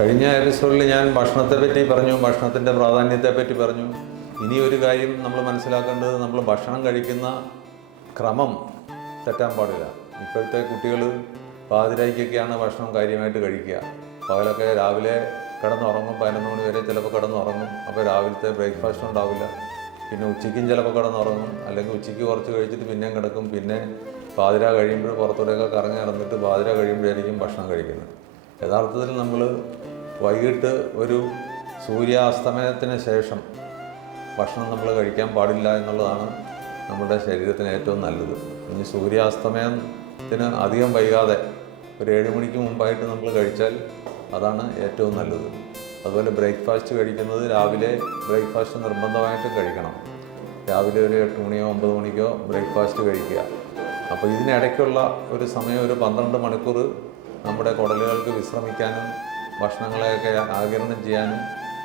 കഴിഞ്ഞ എപ്പിസോഡിൽ ഞാൻ ഭക്ഷണത്തെപ്പറ്റി പറഞ്ഞു, ഭക്ഷണത്തിൻ്റെ പ്രാധാന്യത്തെപ്പറ്റി പറഞ്ഞു. ഇനി ഒരു കാര്യം നമ്മൾ മനസ്സിലാക്കേണ്ടത്, നമ്മൾ ഭക്ഷണം കഴിക്കുന്ന ക്രമം തെറ്റാൻ പാടില്ല. ഇപ്പോഴത്തെ കുട്ടികൾ പാതിരായ്ക്കൊക്കെയാണ് ഭക്ഷണം കാര്യമായിട്ട് കഴിക്കുക. പകലൊക്കെ രാവിലെ കിടന്നുറങ്ങും, 11 മണി വരെ ചിലപ്പോൾ കിടന്നുറങ്ങും. അപ്പോൾ രാവിലത്തെ ബ്രേക്ക്ഫാസ്റ്റ് ഉണ്ടാവില്ല. പിന്നെ ഉച്ചയ്ക്കും ചിലപ്പോൾ കിടന്നുറങ്ങും, അല്ലെങ്കിൽ ഉച്ചയ്ക്ക് കുറച്ച് കഴിച്ചിട്ട് പിന്നെയും കിടക്കും. പിന്നെ പാതിര കഴിയുമ്പോൾ പുറത്തൂടെയൊക്കെ കറങ്ങി നടന്നിട്ട് പാതിര കഴിയുമ്പോഴായിരിക്കും ഭക്ഷണം കഴിക്കുന്നത്. യഥാർത്ഥത്തിൽ നമ്മൾ വൈകിട്ട് ഒരു സൂര്യാസ്തമയത്തിന് ശേഷം ഭക്ഷണം നമ്മൾ കഴിക്കാൻ പാടില്ല എന്നുള്ളതാണ് നമ്മുടെ ശരീരത്തിന് ഏറ്റവും നല്ലത്. ഇനി സൂര്യാസ്തമയത്തിന് അധികം വൈകാതെ ഒരു 7 മണിക്ക് മുമ്പായിട്ട് നമ്മൾ കഴിച്ചാൽ അതാണ് ഏറ്റവും നല്ലത്. അതുപോലെ ബ്രേക്ക്ഫാസ്റ്റ് കഴിക്കുന്നത് രാവിലെ ബ്രേക്ക്ഫാസ്റ്റ് നിർബന്ധമായിട്ടും കഴിക്കണം. രാവിലെ ഒരു 8 മണിയോ 9 മണിക്കോ ബ്രേക്ക്ഫാസ്റ്റ് കഴിക്കുക. അപ്പോൾ ഇതിനിടയ്ക്കുള്ള ഒരു സമയം, ഒരു 12 മണിക്കൂർ നമ്മുടെ കുടലുകൾക്ക് വിശ്രമിക്കാനും ഭക്ഷണങ്ങളെയൊക്കെ ആഗിരണം ചെയ്യാനും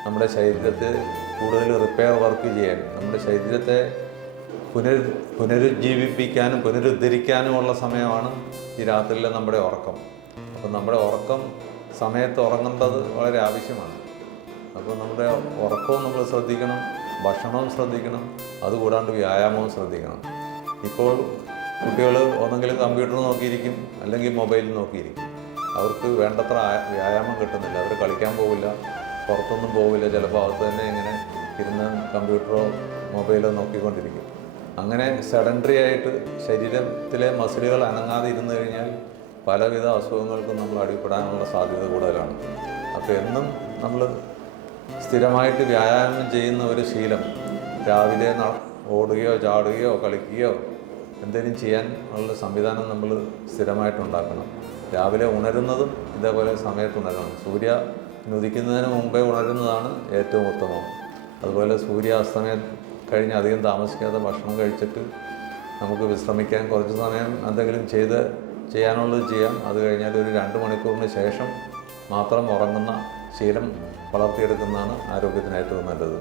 നമ്മുടെ ശരീരത്തെ കൂടുതൽ റിപ്പയർ വർക്ക് ചെയ്യാനും നമ്മുടെ ശരീരത്തെ പുനരുജ്ജീവിപ്പിക്കാനും പുനരുദ്ധരിക്കാനുമുള്ള സമയമാണ് ഈ രാത്രിയിലെ നമ്മുടെ ഉറക്കം. അപ്പോൾ നമ്മുടെ ഉറക്കം സമയത്ത് ഉറങ്ങേണ്ടത് വളരെ ആവശ്യമാണ്. അപ്പോൾ നമ്മുടെ ഉറക്കവും നമ്മൾ ശ്രദ്ധിക്കണം, ഭക്ഷണവും ശ്രദ്ധിക്കണം, അതുകൂടാണ്ട് വ്യായാമവും ശ്രദ്ധിക്കണം. ഇപ്പോൾ കുട്ടികൾ ഒന്നെങ്കിലും കമ്പ്യൂട്ടർ നോക്കിയിരിക്കും, അല്ലെങ്കിൽ മൊബൈൽ നോക്കിയിരിക്കും. അവർക്ക് വേണ്ടത്ര വ്യായാമം കിട്ടുന്നില്ല. അവർ കളിക്കാൻ പോവില്ല, പുറത്തൊന്നും പോവില്ല. ചിലപ്പോൾ അകത്ത് തന്നെ ഇങ്ങനെ ഇരുന്ന് കമ്പ്യൂട്ടറോ മൊബൈലോ നോക്കിക്കൊണ്ടിരിക്കും. അങ്ങനെ സെഡൻറ്ററി ആയിട്ട് ശരീരത്തിലെ മസിലുകൾ അനങ്ങാതെ ഇരുന്ന് കഴിഞ്ഞാൽ പലവിധ അസുഖങ്ങൾക്കും നമ്മൾ അടിപ്പെടാനുള്ള സാധ്യത കൂടുതലാണ്. അപ്പോൾ എന്നും നമ്മൾ സ്ഥിരമായിട്ട് വ്യായാമം ചെയ്യുന്ന ഒരു ശീലം, രാവിലെ ഓടുകയോ ചാടുകയോ കളിക്കുകയോ എന്തെങ്കിലും ചെയ്യാൻ ഉള്ള സംവിധാനം നമ്മൾ സ്ഥിരമായിട്ടുണ്ടാക്കണം. രാവിലെ ഉണരുന്നതും ഇതേപോലെ സമയത്ത് ഉണരണം. സൂര്യൻ ഉദിക്കുന്നതിന് മുമ്പേ ഉണരുന്നതാണ് ഏറ്റവും ഉത്തമം. അതുപോലെ സൂര്യാസ്തമയം കഴിഞ്ഞ് അധികം താമസിക്കാതെ ഭക്ഷണം കഴിച്ചിട്ട് നമുക്ക് വിശ്രമിക്കാൻ കുറച്ച് സമയം എന്തെങ്കിലും ചെയ്യാനുള്ളത് ചെയ്യാം. അത് കഴിഞ്ഞാൽ ഒരു 2 മണിക്കൂറിന് ശേഷം മാത്രം ഉറങ്ങുന്ന ശീലം വളർത്തിയെടുക്കുന്നതാണ് ആരോഗ്യത്തിന് ഏറ്റവും നല്ലത്.